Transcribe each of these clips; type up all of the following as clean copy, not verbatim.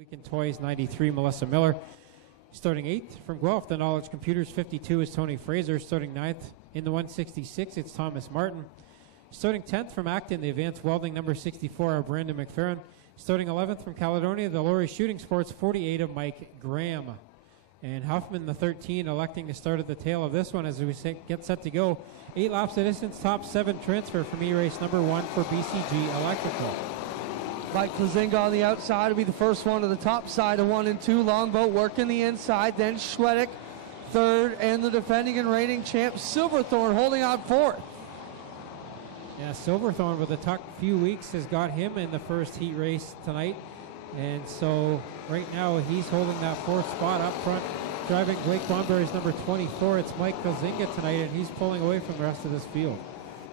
Weekend Toys 93, Melissa Miller. Starting 8th from Guelph, the Knowledge Computers 52 is Tony Fraser. Starting 9th in the 166, it's Thomas Martin. Starting 10th from Acton, the Advanced Welding number 64 of Brandon McFerrin. Starting 11th from Caledonia, the Laurie Shooting Sports 48 of Mike Graham. And Huffman, the 13, electing to start at the tail of this one as we get set to go. 8 laps of distance, top 7 transfer from E-Race number 1 for BCG Electrical. Mike Klazinga on the outside will be the first one to the top side of 1 and 2. Longboat working the inside, then Schwedick third, and the defending and reigning champ Silverthorne holding on fourth. Yeah, Silverthorne with a tough few weeks has got him in the first heat race tonight. And so right now he's holding that fourth spot up front. Driving Blake Bonberry's number 24, it's Mike Klazinga tonight, and he's pulling away from the rest of this field.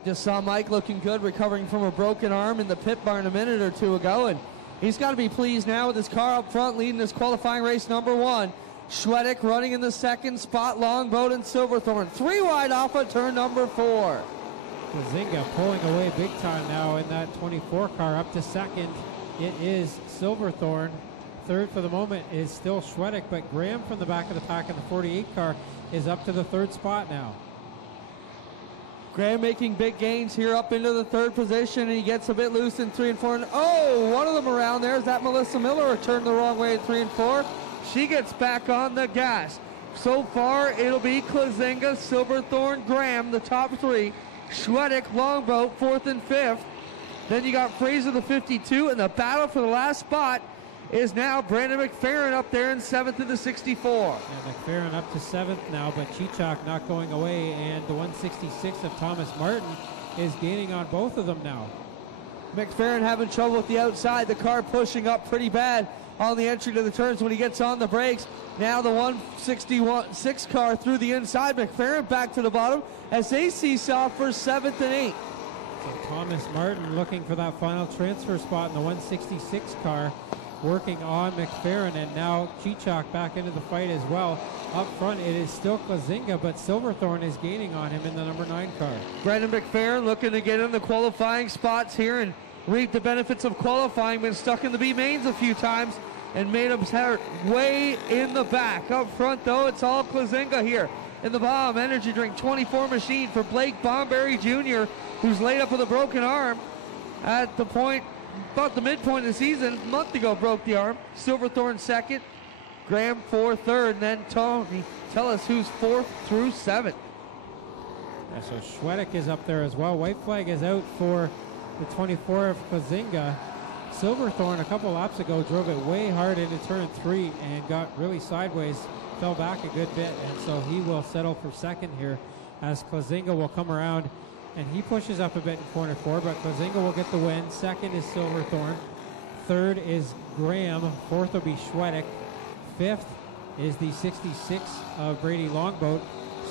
Just saw Mike looking good, recovering from a broken arm in the pit barn a minute or two ago, and he's got to be pleased now with his car up front leading this qualifying race number 1. Schwedick running in the second spot, Longboat and Silverthorne 3 wide off at turn number 4. Klazinga pulling away big time now in that 24 car up to second. It is Silverthorne. Third for the moment is still Schwedick, but Graham from the back of the pack in the 48 car is up to the third spot now. Graham making big gains here up into the third position, and he gets a bit loose in 3 and 4. And oh, one of them around there. Is that Melissa Miller, or turned the wrong way at 3 and 4? She gets back on the gas. So far, it'll be Klazinga, Silverthorne, Graham, the top 3. Schwedick, Longboat, 4th and 5th. Then you got Fraser, the 52, and the battle for the last spot is now Brandon McFerrin up there in 7th in the 64. And McFerrin up to 7th now, but Chichok not going away, and the 166 of Thomas Martin is gaining on both of them now. McFerrin having trouble with the outside, the car pushing up pretty bad on the entry to the turns when he gets on the brakes. Now the 161-6 car through the inside, McFerrin back to the bottom as they seesaw for 7th and 8th. So Thomas Martin looking for that final transfer spot in the 166 car, working on McFerrin, and now Chichok back into the fight as well. Up front, it is still Klazinga, but Silverthorne is gaining on him in the number 9 car. Brandon McFerrin looking to get in the qualifying spots here and reap the benefits of qualifying. Been stuck in the B mains a few times and made him hurt way in the back. Up front, though, it's all Klazinga here in the Bomb Energy Drink 24 machine for Blake Bonberry Jr., who's laid up with a broken arm at the point, about the midpoint of the season. A month ago broke the arm. Silverthorne 2nd, Graham 4th, 3rd, and then Tony, tell us who's 4th through 7th. Yeah, so Schwedick is up there as well. White flag is out for the 24 of Klazinga. Silverthorne a couple laps ago drove it way hard into turn 3 and got really sideways, fell back a good bit, and so he will settle for 2nd here as Klazinga will come around. And he pushes up a bit in corner 4, but Klazinga will get the win. 2nd is Silverthorne. 3rd is Graham. 4th will be Schwedick. 5th is the 66 of Brady Longboat.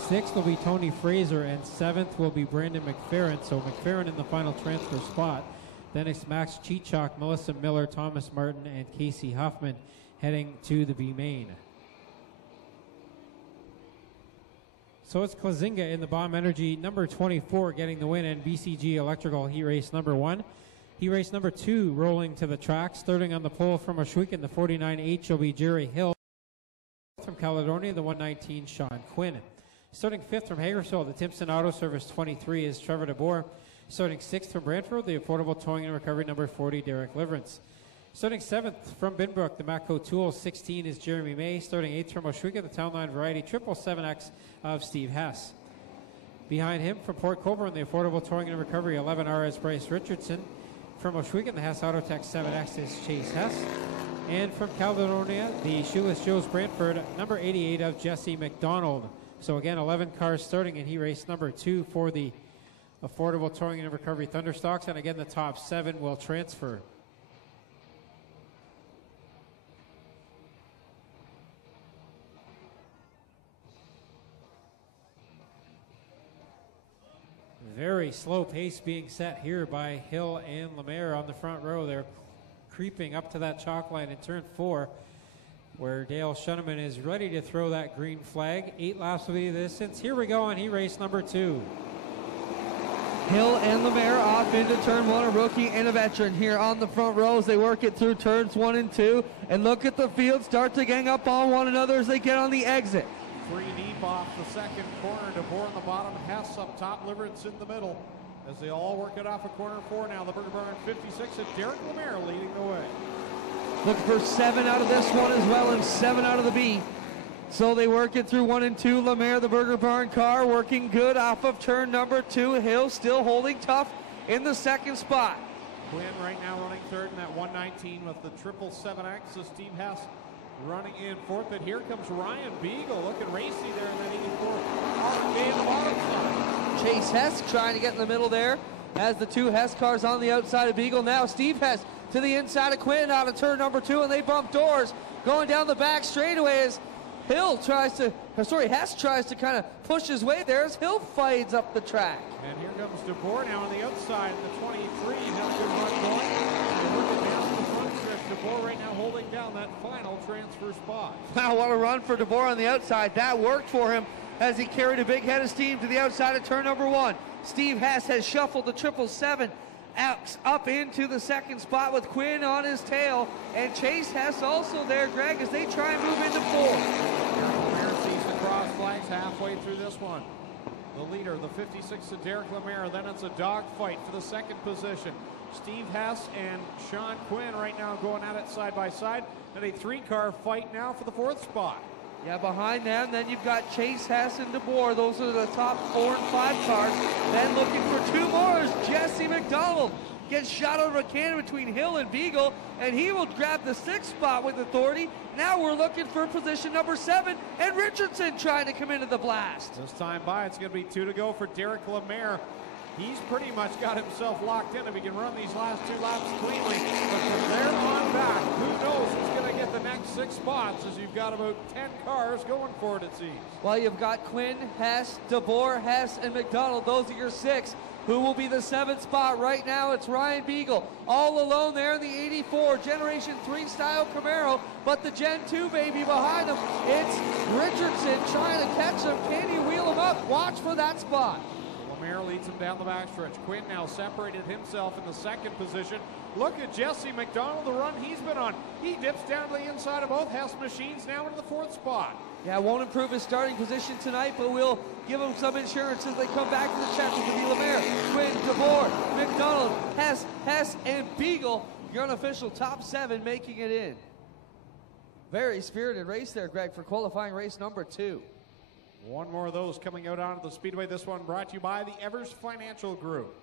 6th will be Tony Fraser, and 7th will be Brandon McFerrin. So McFerrin in the final transfer spot. Then it's Max Chichok, Melissa Miller, Thomas Martin, and Casey Huffman heading to the B main. So it's Klazinga in the Bomb Energy number 24 getting the win, and BCG Electrical heat race number 1. Heat race number 2 rolling to the track. Starting on the pole from Oshweek, the 49H will be Jerry Hill. From Caledonia, the 119, Sean Quinn. Starting 5th from Hagersville, the Timpson Auto Service 23 is Trevor DeBoer. Starting 6th from Brantford, the Affordable Towing and Recovery number 40, Derek Liverance. Starting 7th from Binbrook, the Matco Tools 16 is Jeremy May. Starting 8th from Oshweek, the Townline Variety 777X of Steve Hess. Behind him from Port Colborne, the Affordable Towing and Recovery 11R is Bryce Richardson. From Oshweek, the Hess Autotech 7X is Chase Hess. And from Caledonia, the Shoeless Joe's Brantford number 88 of Jesse McDonald. So again, 11 cars starting in heat race number 2 for the Affordable Towing and Recovery Thunderstocks, and again the top 7 will transfer. Very slow pace being set here by Hill and Lemaire on the front row. They're creeping up to that chalk line in turn 4, where Dale Shuneman is ready to throw that green flag. 8 laps will be the distance. Here we go on heat race number 2. Hill and Lemaire off into turn one, a rookie and a veteran here on the front rows. They work it through turns 1 and 2. And look at the field start to gang up on one another as they get on the exit. 3 deep off the second corner. DeBoer in the bottom, Hess up top, Liverence in the middle. As they all work it off of corner 4 now. The Burger Barn 56 and Derek Lemaire leading the way. Looking for 7 out of this one as well and 7 out of the B. So they work it through 1 and 2. Lemaire, the Burger Barn car, working good off of turn number 2. Hill still holding tough in the second spot. Quinn right now running third in that 119 with the 777X. So Steve Hess running in fourth. But here comes Ryan Beagle looking racy there in that 84. RV in the bottom side. Chase Hess trying to get in the middle there as the 2 Hess cars on the outside of Beagle. Now Steve Hess to the inside of Quinn out of turn number 2, and they bump doors going down the back straightaway as Hess tries to kind of push his way there as Hill fights up the track. And here comes DeBoer now on the outside in the 23. He's got a good run going. And look at down the front stretch. DeBoer right now holding down that final transfer spot. Wow, what a run for DeBoer on the outside. That worked for him as he carried a big head of steam to the outside of turn number 1. Steve Hess has shuffled the 777 up into the second spot with Quinn on his tail, and Chase Hess also there, Greg, as they try and move into 4. Lemaire sees the cross flags halfway through this one. The leader, the 56 to Derek Lemaire. Then it's a dogfight for the second position. Steve Hess and Sean Quinn right now going at it side by side. And a 3-car fight now for the 4th spot. Yeah, behind them, then you've got Chase Hess and DeBoer. Those are the top 4 and 5 cars. Then looking for 2 more is Jesse McDonald. Gets shot over a cannon between Hill and Beagle, and he will grab the 6th spot with authority. Now we're looking for position number 7, and Richardson trying to come into the blast. This time by, it's going to be 2 to go for Derek Lemaire. He's pretty much got himself locked in if he can run these last 2 laps cleanly. But from there on back, who knows who's going to get the next 6 spots, as you've got about 10 cars going for it seems. Well, you've got Quinn, Hess, DeBoer, Hess, and McDonald. Those are your 6. Who will be the 7th spot right now? It's Ryan Beagle, all alone there in the 84 Generation 3 style Camaro, but the Gen 2 baby behind him, it's Richardson trying to catch him. Can he wheel him up? Watch for that spot. Lemaire leads him down the backstretch. Quinn now separated himself in the 2nd position. Look at Jesse McDonald, the run he's been on. He dips down to the inside of both Hess machines, now into the 4th spot. Yeah, won't improve his starting position tonight, but we'll give him some insurance as they come back to the check. It will be Lemaire, Quinn, DeBoer, McDonald, Hess, and Beagle. Your unofficial top 7 making it in. Very spirited race there, Greg, for qualifying race number 2. One more of those coming out onto the speedway. This one brought to you by the Evers Financial Group.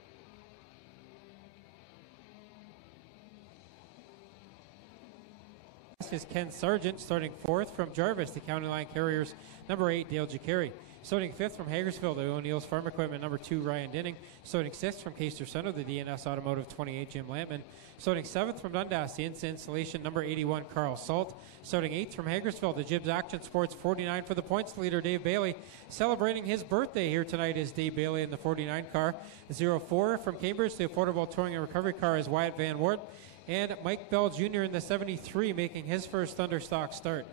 Is Ken Sargent starting 4th from Jarvis, the County Line Carriers, number 8, Dale Jacari. Starting 5th from Hagersfield, O'Neill's Farm Equipment, number 2, Ryan Dinning. Starting 6th from Caister Center, the DNS Automotive 28, Jim Lampman. Starting 7th from Dundas, the Insta Installation, number 81, Carl Salt. Starting 8th from Hagersfield, the Jibs Action Sports 49 for the points leader, Dave Bailey. Celebrating his birthday here tonight is Dave Bailey in the 49 car. 04 from Cambridge, the Affordable Touring and Recovery car is Wyatt Van Wart. And Mike Bell Jr. in the 73 making his first Thunderstock start.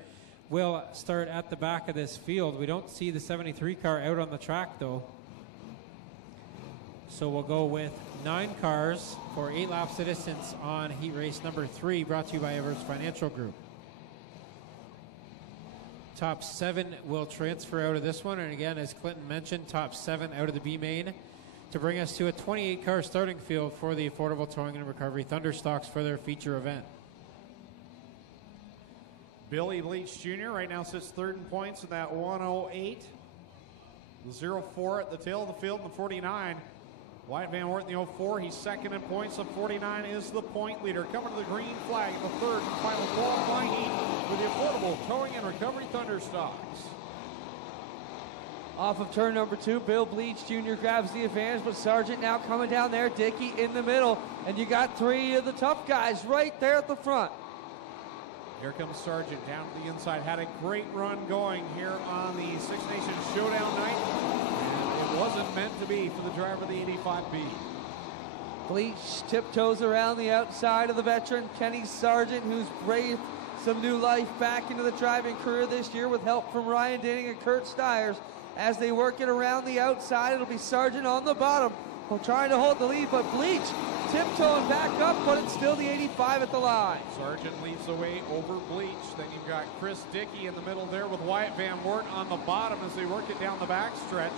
Will start at the back of this field. We don't see the 73 car out on the track though. So we'll go with 9 cars for 8 laps of distance on heat race number 3, brought to you by Evers Financial Group. Top 7 will transfer out of this one, and again, as Clinton mentioned, top 7 out of the B main to bring us to a 28-car starting field for the Affordable Towing and Recovery Thunderstocks for their feature event. Billy Leach Jr. right now sits 3rd in points in that 108. The 04 at the tail of the field in the 49. Wyatt Van Wart in the 04. He's 2nd in points. The 49 is the point leader. Coming to the green flag in the 3rd and final qualifying heat for the Affordable Towing and Recovery Thunderstocks. Off of turn number 2, Bill Bleach Jr. grabs the advantage, but Sargent now coming down there, Dickey in the middle, and you got 3 of the tough guys right there at the front. Here comes Sargent down to the inside. Had a great run going here on the Six Nations Showdown night, and it wasn't meant to be for the driver of the 85B. Bleach tiptoes around the outside of the veteran Kenny Sargent, who's breathed some new life back into the driving career this year with help from Ryan Dinning and Kurt Styres. As they work it around the outside, it'll be Sargent on the bottom. trying to hold the lead, but Bleach tiptoeing back up, but it's still the 85 at the line. Sargent leads the way over Bleach. Then you've got Chris Dickey in the middle there with Wyatt Van Wert on the bottom as they work it down the back stretch.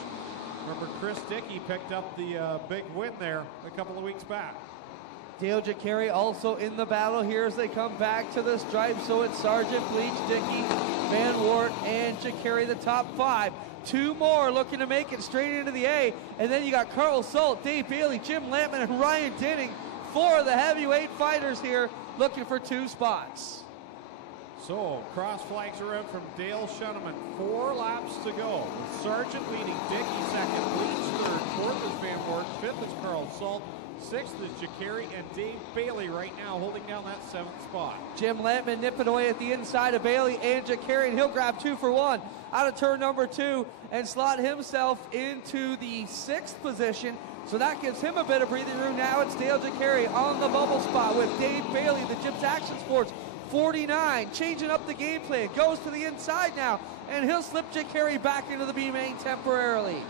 Remember, Chris Dickey picked up the big win there a couple of weeks back. Dale Jacari also in the battle here as they come back to the stripe. So it's Sargent, Bleach, Dickey, Van Wert, and Jacari, the top 5. 2 more looking to make it straight into the A. And then you got Carl Salt, Dave Bailey, Jim Lampman, and Ryan Dinning. 4 of the heavyweight fighters here looking for 2 spots. So, cross flags are out from Dale Shuneman. 4 laps to go. With Sargent leading, Dickey second, Bleach third, 4th is Van Wert, 5th is Carl Salt, 6th is Jacari, and Dave Bailey right now holding down that 7th spot. Jim Lampman nipping away at the inside of Bailey and Jacari, and he'll grab 2 for 1 out of turn number 2 and slot himself into the 6th position. So that gives him a bit of breathing room. Now it's Dale Jacari on the bubble spot with Dave Bailey, the Gyps Action Sports 49, changing up the game plan, goes to the inside now, and he'll slip Jacari back into the B main temporarily.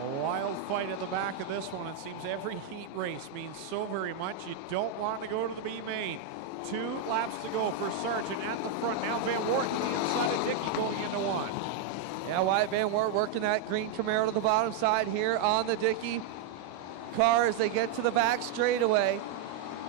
A wild fight at the back of this one. It seems every heat race means so very much. You don't want to go to the B main. 2 laps to go for Sargent at the front. Now Van Wert to the inside of Dickey going into 1. Yeah, Wyatt Van Wert working that green Camaro to the bottom side here on the Dickey car as they get to the back straightaway.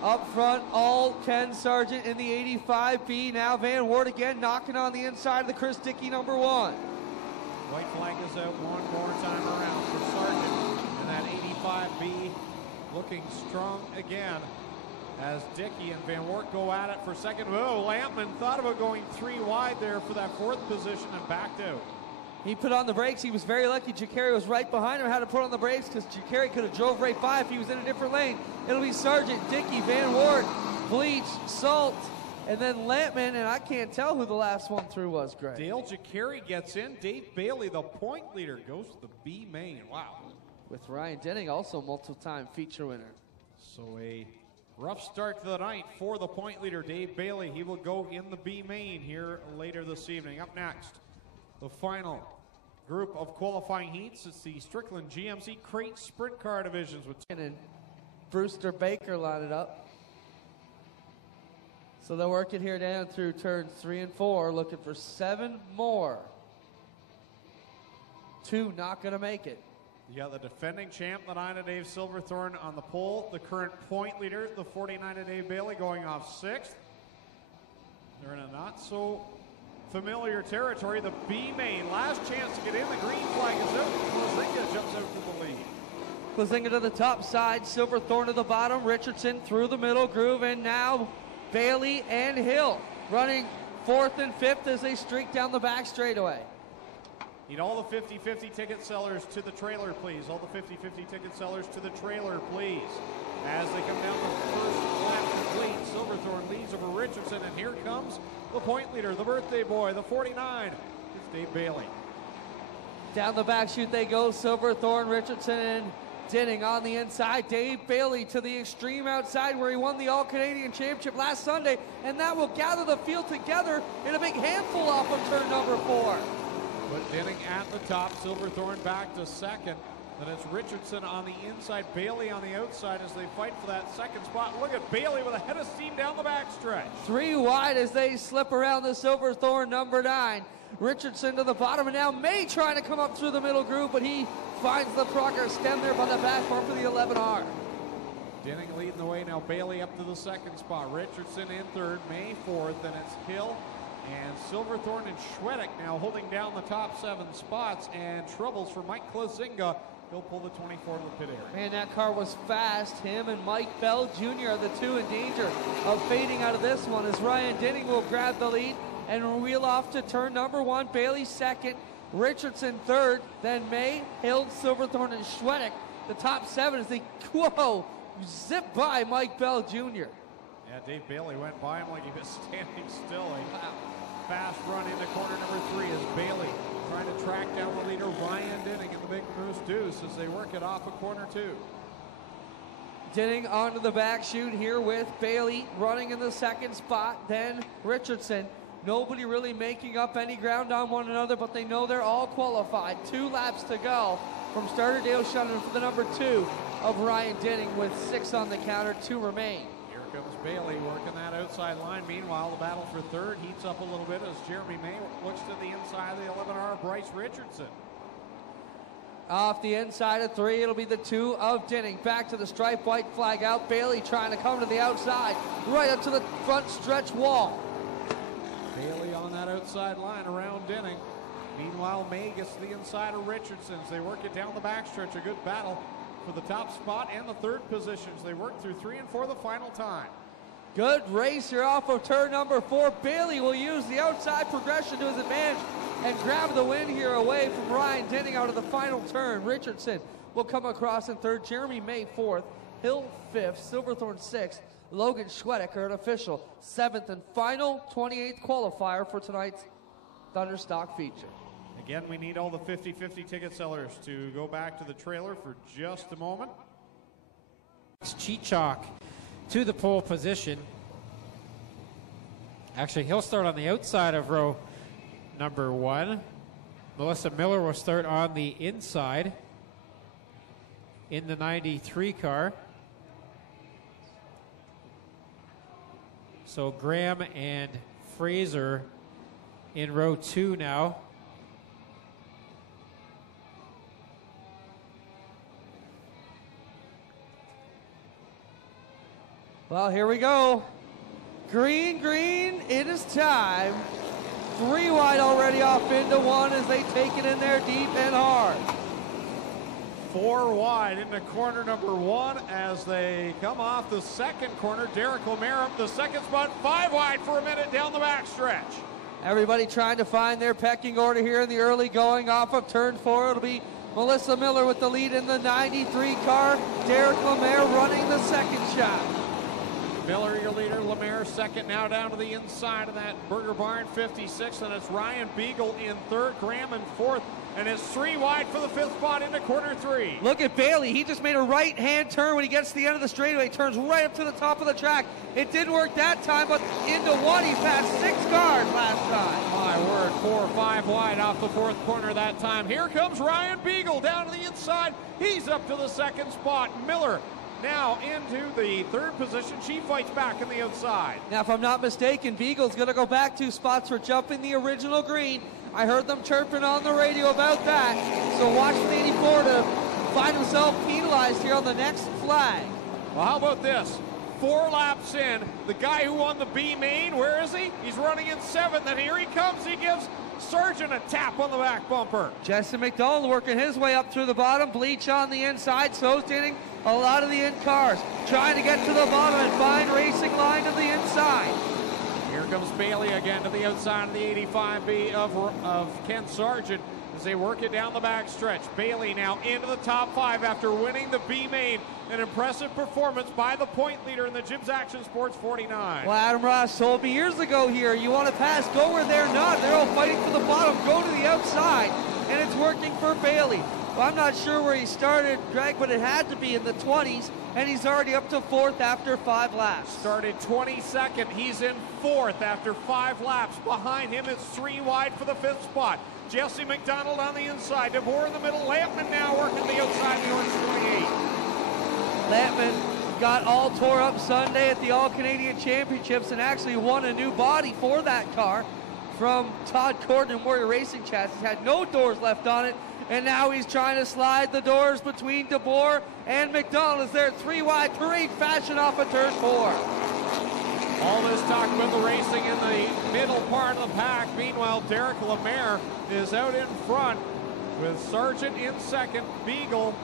Up front, all Ken Sargent in the 85B. Now Van Wert again knocking on the inside of the Chris Dickey number 1. White flag is out one more time around for Sargent. And that 85B looking strong again as Dickey and Van Wert go at it for second. Oh, Lampman thought about going 3 wide there for that 4th position and backed out. He put on the brakes. He was very lucky. Jacari was right behind him, had to put on the brakes because Jacari could have drove right by if he was in a different lane. It'll be Sargent, Dickey, Van Wert, Bleach, Salt, and then Lampman, and I can't tell who the last one through was, Greg. Dale Jacari gets in. Dave Bailey, the point leader, goes to the B main. Wow. With Ryan Denning, also multiple-time feature winner. So a rough start to the night for the point leader, Dave Bailey. He will go in the B main here later this evening. Up next, the final group of qualifying heats. It's the Strickland GMC Crate Sprint Car Divisions with and Brewster Baker line it up. So they'll work it here down through turns 3 and 4, looking for 7 more. 2 not going to make it. You got the defending champ, the 9 of Dave Silverthorne on the pole. The current point leader, the 49 of Dave Bailey, going off 6th. They're in a not so familiar territory. The B main, last chance to get in. The green flag is out. Klozinga jumps out to the lead. Klozinga to the top side, Silverthorne to the bottom, Richardson through the middle groove, and now Bailey and Hill running 4th and 5th as they streak down the back straightaway. Need all the 50-50 ticket sellers to the trailer, please. All the 50-50 ticket sellers to the trailer, please. As they come down the first lap complete, Silverthorne leads over Richardson, and here comes the point leader, the birthday boy, the 49. It's Dave Bailey. Down the back chute they go, Silverthorne, Richardson, and Dinning on the inside. Dave Bailey to the extreme outside where he won the All-Canadian Championship last Sunday, and that will gather the field together in a big handful off of turn number 4. But Dinning at the top, Silverthorne back to second. Then it's Richardson on the inside, Bailey on the outside as they fight for that second spot. Look at Bailey with a head of steam down the backstretch. 3 wide as they slip around the Silverthorne number 9. Richardson to the bottom, and now May trying to come up through the middle groove, but he finds the progress stem there by the back bar for the 11R. Dinning leading the way now. Bailey up to the second spot. Richardson in 3rd, May 4th, then it's Hill and Silverthorne and Schwedek now holding down the top 7 spots, and troubles for Mike Klozinga. He'll pull the 24 to the pit area. Man, that car was fast. Him and Mike Bell Jr. are the 2 in danger of fading out of this one as Ryan Dinning will grab the lead and wheel off to turn number 1. Bailey 2nd, Richardson 3rd, then May, Hill, Silverthorne, and Schwedek. The top 7 as they, zip by Mike Bell Jr. Yeah, Dave Bailey went by him like he was standing still. Wow. Fast run into corner number 3 as Bailey trying to track down the leader, Ryan Dinning, in the big Moose Deuce as they work it off of corner 2. Dinning onto the back chute here with Bailey running in the 2nd spot, then Richardson. Nobody really making up any ground on one another, but they know they're all qualified. 2 laps to go from starter Dale Shunnan for the number 2 of Ryan Denning with 6 on the counter to remain. Here comes Bailey working that outside line. Meanwhile, the battle for third heats up a little bit as Jeremy May looks to the inside of the 11R, Bryce Richardson. Off the inside of 3, it'll be the 2 of Denning. Back to the stripe, white flag out. Bailey trying to come to the outside, right up to the front stretch wall. Bailey on that outside line around Denning. Meanwhile, May gets to the inside of Richardson. They work it down the backstretch. A good battle for the top spot and the third positions. They work through 3 and 4 the final time. Good race here off of turn number 4. Bailey will use the outside progression to his advantage and grab the win here away from Ryan Denning out of the final turn. Richardson will come across in third. Jeremy May 4th. Hill 5th. Silverthorne 6th. Logan Schwediker, an official 7th and final 28th qualifier for tonight's Thunderstock feature. Again, we need all the 50-50 ticket sellers to go back to the trailer for just a moment. Cheechak to the pole position. Actually, he'll start on the outside of row number 1. Melissa Miller will start on the inside in the 93 car. So Graham and Fraser in row 2 now. Well, here we go. Green, green, it is time. 3 wide already off into 1 as they take it in there deep and hard. 4 wide into corner number 1 as they come off the second corner. Derek Lemaire up the second spot. 5 wide for a minute down the backstretch. Everybody trying to find their pecking order here in the early going off of turn 4. It'll be Melissa Miller with the lead in the 93 car. Derek Lemaire running the second shot. Miller, your leader. Lemaire second, now down to the inside of that Burger Barn 56, and it's Ryan Beagle in third, Graham in fourth, and it's 3 wide for the 5th spot into corner 3. Look at Bailey. He just made a right-hand turn when he gets to the end of the straightaway. Turns right up to the top of the track. It didn't work that time, but into 1, he passed 6 cars last time. My word, 4 or 5 wide off the 4th corner that time. Here comes Ryan Beagle down to the inside. He's up to the 2nd spot. Miller now into the 3rd position. She fights back on the outside. Now, if I'm not mistaken, Beagle's going to go back 2 spots for jumping the original green. I heard them chirping on the radio about that. So watch for the 84 to find himself penalized here on the next flag. Well, how about this? 4 laps in, the guy who won the B main, where is he? He's running in 7th, and here he comes. He gives Sargent a tap on the back bumper. Jesse McDonald working his way up through the bottom. Bleach on the inside, so standing a lot of the in cars. Trying to get to the bottom and find racing line to the inside. Here comes Bailey again to the outside of the 85B of Ken Sargent as they work it down the back stretch. Bailey now into the top 5 after winning the B main. An impressive performance by the point leader in the Jim's Action Sports 49. Well, Adam Ross told me years ago here, you want to pass, go where they're not. They're all fighting for the bottom. Go to the outside, and it's working for Bailey. Well, I'm not sure where he started, Greg, but it had to be in the 20s, and he's already up to 4th after 5 laps. Started 22nd. He's in 4th after 5 laps. Behind him, it's 3 wide for the 5th spot. Jesse McDonald on the inside. DeVore in the middle. Lampman now working the outside, the orange 28. Lampman got all tore up Sunday at the All-Canadian Championships and actually won a new body for that car from Todd Corden and Warrior Racing Chassis. Had no doors left on it, and now he's trying to slide the doors between DeBoer and McDonald as they're 3 wide, parade fashion off of turn 4. All this talk about the racing in the middle part of the pack. Meanwhile, Derek Lemaire is out in front with Sargent in 2nd. Beagle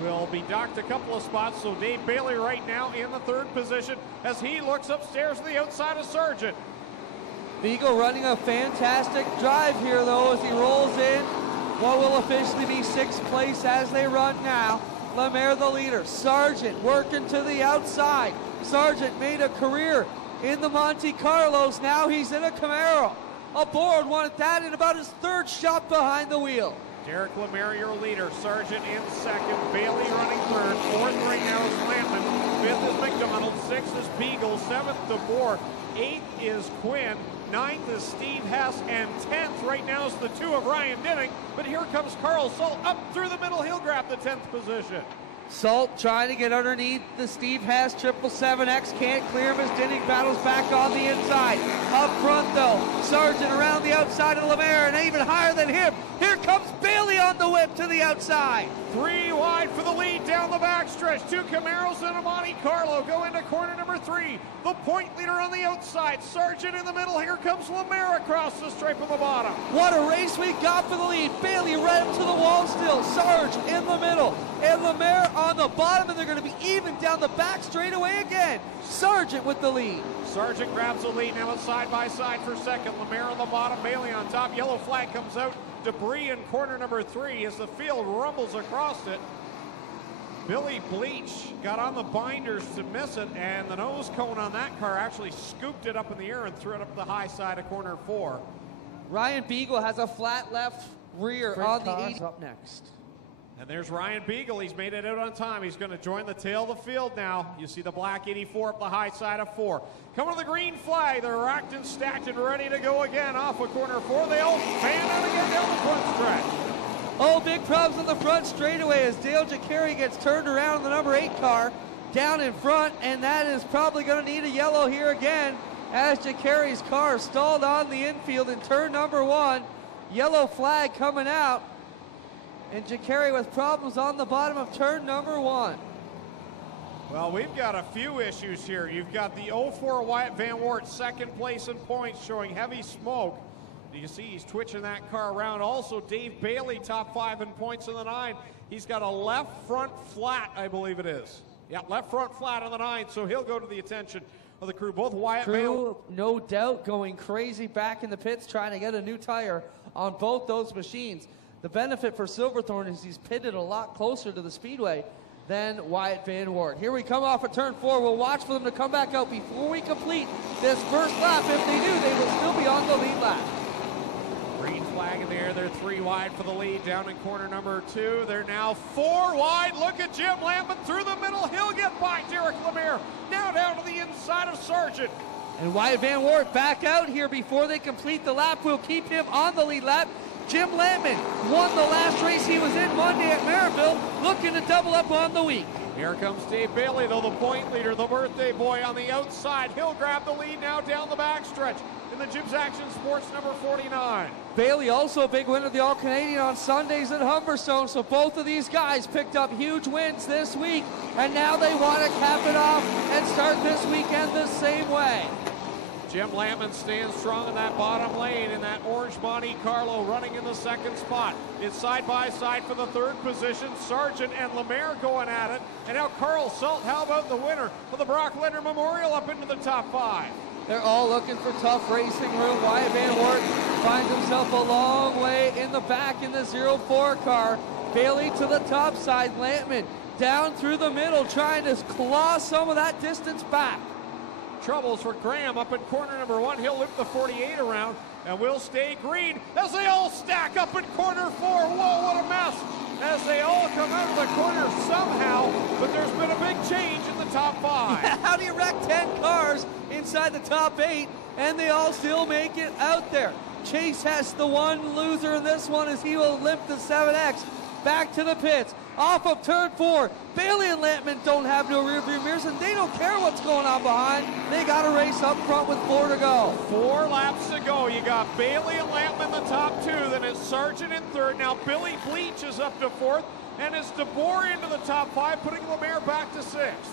will be docked a couple of spots, so Dave Bailey right now in the 3rd position as he looks upstairs to the outside of Sargent. Beagle running a fantastic drive here, though, as he rolls in what will officially be 6th place as they run now. Lemaire the leader. Sargent working to the outside. Sargent made a career in the Monte Carlos. Now he's in a Camaro. Aboard wanted that in about his 3rd shot behind the wheel. Derek Lemaire, your leader. Sargent in 2nd. Bailey running 3rd. 4th right now is Lampman. 5th is McDonald, 6th is Beagle, 7th DeBoer, 8th is Quinn, 9th is Steve Hess, and 10th right now is the 2 of Ryan Dinning. But here comes Carl Salt up through the middle. He'll grab the 10th position. Salt trying to get underneath the Steve Hess 777X, can't clear him as Dinning battles back on the inside. Up front though, Sargent around the outside of Lemaire, and even higher than him, here comes Bailey on the whip to the outside. 3 wide for the lead down the backstretch. 2 Camaros and a Monte Carlo go into corner number 3. The point leader on the outside, Sargent in the middle. Here comes Lemaire across the stripe on the bottom. What a race we got for the lead. Bailey right up to the wall still. Sarge in the middle, and Lemaire on the bottom, and they're going to be even down the back straightaway again. Sargent with the lead. Sargent grabs the lead. Now it's side by side for second. Lemaire on the bottom, Bailey on top. Yellow flag comes out. Debris in corner number 3 as the field rumbles across it. Billy Bleach got on the binders to miss it, and the nose cone on that car actually scooped it up in the air and threw it up the high side of corner 4. Ryan Beagle has a flat left rear on the 80. Up next. And there's Ryan Beagle. He's made it out on time. He's going to join the tail of the field now. You see the black 84 up the high side of 4. Coming to the green flag. They're racked and stacked and ready to go again off of corner 4. They all fan out again down the front stretch. Oh, big problems on the front straightaway as Dale Jacari gets turned around in the number 8 car down in front, and that is probably going to need a yellow here again as Jacari's car stalled on the infield in turn number 1. Yellow flag coming out. And Jacari with problems on the bottom of turn number 1. Well, we've got a few issues here. You've got the 04 Wyatt Van Wert, second place in points, showing heavy smoke. You can see he's twitching that car around. Also, Dave Bailey, top 5 in points in the 9. He's got a left front flat, I believe it is. Yeah, left front flat on the 9, so he'll go to the attention of the crew. Both Wyatt Crew, no doubt, going crazy back in the pits, trying to get a new tire on both those machines. The benefit for Silverthorne is he's pitted a lot closer to the speedway than Wyatt Van Wert. Here we come off at turn 4. We'll watch for them to come back out before we complete this first lap. If they do, they will still be on the lead lap. Green flag in there. They're 3 wide for the lead down in corner number 2. They're now 4 wide. Look at Jim Lampman through the middle. He'll get by Derek Lemaire. Now down to the inside of Sargent. And Wyatt Van Wert back out here before they complete the lap. We'll keep him on the lead lap. Jim Lampman won the last race he was in Monday at Maryville, looking to double up on the week. Here comes Dave Bailey, though, the point leader, the birthday boy on the outside. He'll grab the lead now down the backstretch in the Jim's Action Sports number 49. Bailey also a big winner of the All-Canadian on Sundays at Humberstone, so both of these guys picked up huge wins this week, and now they want to cap it off and start this weekend the same way. Jim Lampman stands strong in that bottom lane in that orange Monte Carlo running in the second spot. It's side by side for the 3rd position. Sargent and Lemaire going at it. And now Carl Salt, how about the winner for the Brock Leonard Memorial up into the top 5? They're all looking for tough racing room. Wyatt Van Wert finds himself a long way in the back in the 04 car. Bailey to the top side. Lampman down through the middle trying to claw some of that distance back. Troubles for Graham up in corner number 1. He'll loop the 48 around and will stay green as they all stack up in corner 4. Whoa, what a mess as they all come out of the corner somehow, but there's been a big change in the top 5. Yeah, how do you wreck 10 cars inside the top 8 and they all still make it out there? Chase Hess, the one loser in this one, as he will limp the 7X back to the pits. Off of turn 4, Bailey and Lampman don't have no rear view mirrors, and they don't care what's going on behind. They got to race up front with 4 to go. 4 laps to go. You got Bailey and Lampman the top 2, then it's Sargent in 3rd. Now Billy Bleach is up to 4th, and it's DeBoer into the top 5, putting Lemaire back to 6th.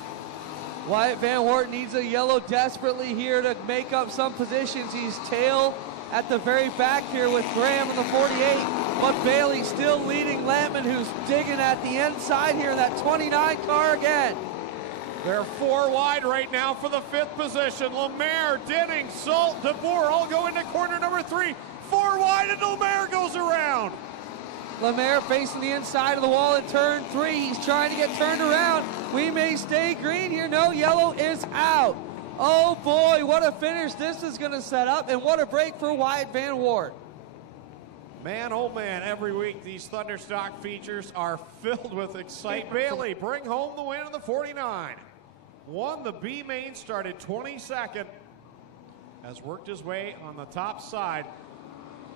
Wyatt Van Wert needs a yellow desperately here to make up some positions. He's tail at the very back here with Graham in the 48, but Bailey still leading Lampman, who's digging at the inside here in that 29 car again. They're 4 wide right now for the 5th position. Lemaire, Dinning, Salt, DeBoer all go into corner number 3. 4 wide and Lemaire goes around. Lemaire facing the inside of the wall in turn 3. He's trying to get turned around. We may stay green here. No, yellow is out. Oh boy, what a finish this is going to set up, and what a break for Wyatt Van Wert. Man, oh man, every week these Thunderstock features are filled with excitement. Bailey bring home the win in the 49. won the B main, started 22nd, has worked his way on the top side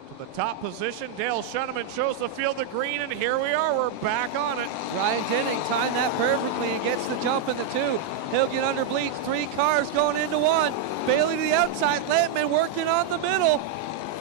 to the top position. Dale Shuneman shows the field the green, and here we are. We're back on it. Ryan Denning timed that perfectly and gets the jump in the 2. He'll get under bleeds. 3 cars going into 1. Bailey to the outside. Lampman working on the middle.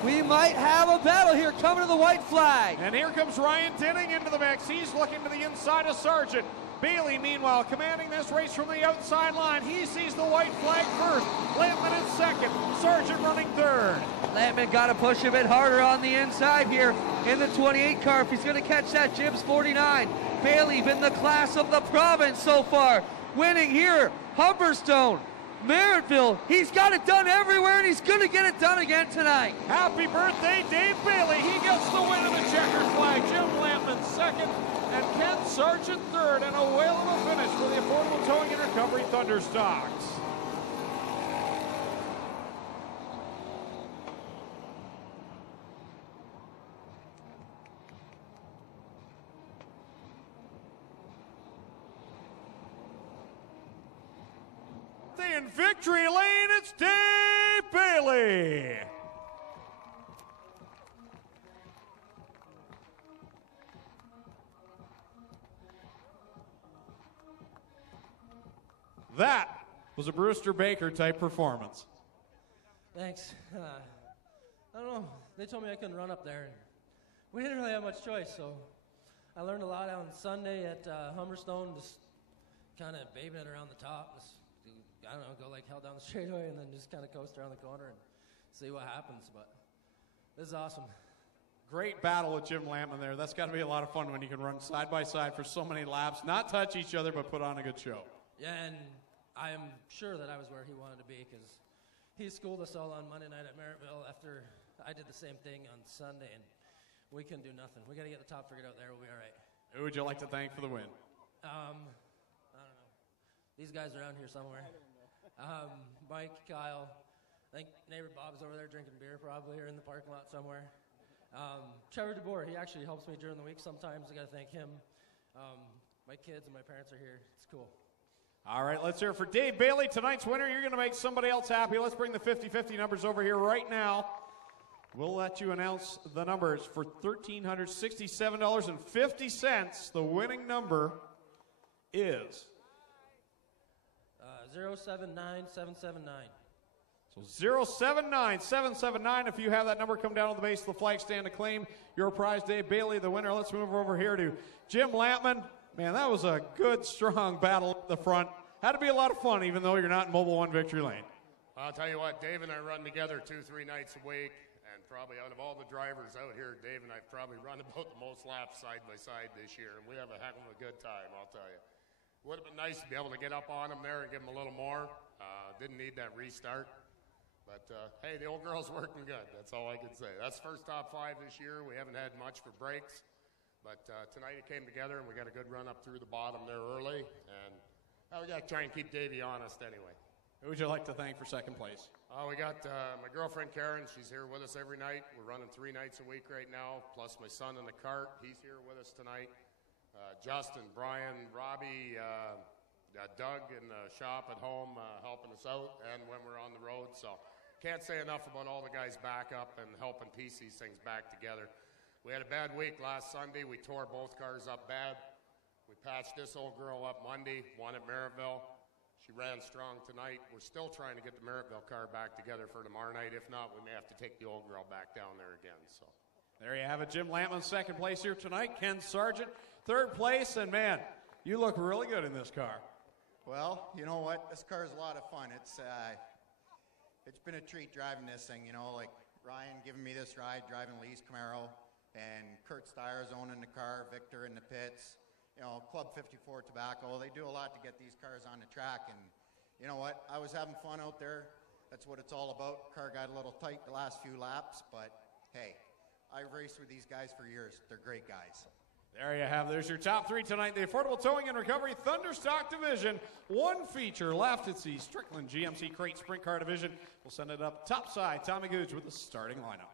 We might have a battle here coming to the white flag. And here comes Ryan Denning into the mix. He's looking to the inside of Sargent. Bailey, meanwhile, commanding this race from the outside line. He sees the white flag first. Lampman in second. Sargent running third. Lampman got to push a bit harder on the inside here in the 28 car if he's going to catch that Jibs 49. Bailey been the class of the province so far. Winning here, Humberstone, Merrittville. He's got it done everywhere, and he's going to get it done again tonight. Happy birthday, Dave Bailey. He gets the win in the checkered flag. Jim Lampman second, and Ken Sargent third, and a whale of a finish for the Affordable Towing and Recovery Thunderstocks. In victory lane, it's Dave Bailey. That was a Brewster Baker type performance. Thanks. I don't know. They told me I couldn't run up there. We didn't really have much choice, so I learned a lot on Sunday at Humberstone, just kind of babying it around the top. Just, I don't know, go like hell down the straightaway and then just kind of coast around the corner and see what happens. But this is awesome. Great battle with Jim Lampman there. That's got to be a lot of fun when you can run side by side for so many laps, not touch each other, but put on a good show. Yeah, and I am sure that I was where he wanted to be because he schooled us all on Monday night at Merrittville after I did the same thing on Sunday, and we couldn't do nothing. We got to get the top figured out there. We'll be all right. Who would you like to thank for the win? I don't know. These guys are around here somewhere. Mike, Kyle, I think neighbor Bob's over there drinking beer probably, or in the parking lot somewhere. Trevor DeBoer, he actually helps me during the week sometimes. I got to thank him. My kids and my parents are here. It's cool. All right, let's hear it for Dave Bailey, tonight's winner. You're going to make somebody else happy. Let's bring the 50-50 numbers over here right now. We'll let you announce the numbers for $1,367.50. The winning number is 079779. So 079779. If you have that number, come down to the base of the flag stand to claim your prize. Dave Bailey, the winner. Let's move over here to Jim Lampman. Man, that was a good, strong battle at the front. Had to be a lot of fun, even though you're not in Mobile One Victory Lane. I'll tell you what, Dave and I run together 2-3 nights a week, and probably out of all the drivers out here, Dave and I have probably run about the most laps side by side this year, and we have a heck of a good time, I'll tell you. Would have been nice to be able to get up on him there and give him a little more. Didn't need that restart. But, hey, the old girl's working good. That's all I can say. That's first top 5 this year. We haven't had much for breaks. But tonight it came together, and we got a good run up through the bottom there early. And we got to try and keep Davey honest anyway. Who would you like to thank for second place? We got my girlfriend Karen. She's here with us every night. We're running 3 nights a week right now, plus my son in the cart. He's here with us tonight. Justin, Brian, Robbie, Doug in the shop at home helping us out, and when we're on the road. So can't say enough about all the guys back up and helping piece these things back together. We had a bad week last Sunday. We tore both cars up bad. We patched this old girl up Monday, won at Merrittville. She ran strong tonight. We're still trying to get the Merrittville car back together for tomorrow night. If not, we may have to take the old girl back down there again. So there you have it. Jim Lampman, second place here tonight. Ken Sargent, third place. And, man, you look really good in this car. Well, you know what? This car is a lot of fun. It's been a treat driving this thing, you know, like Ryan giving me this ride, driving Lee's Camaro, and Kurt Steyer's owning the car, Victor in the pits, you know, Club 54 Tobacco. They do a lot to get these cars on the track, and you know what? I was having fun out there. That's what it's all about. Car got a little tight the last few laps, but hey, I've raced with these guys for years. They're great guys. There you have. There's your top 3 tonight. The Affordable Towing and Recovery Thunderstock Division. One feature left. It's the Strickland GMC Crate Sprint Car Division. We'll send it up top side. Tommy Gooch with the starting lineup.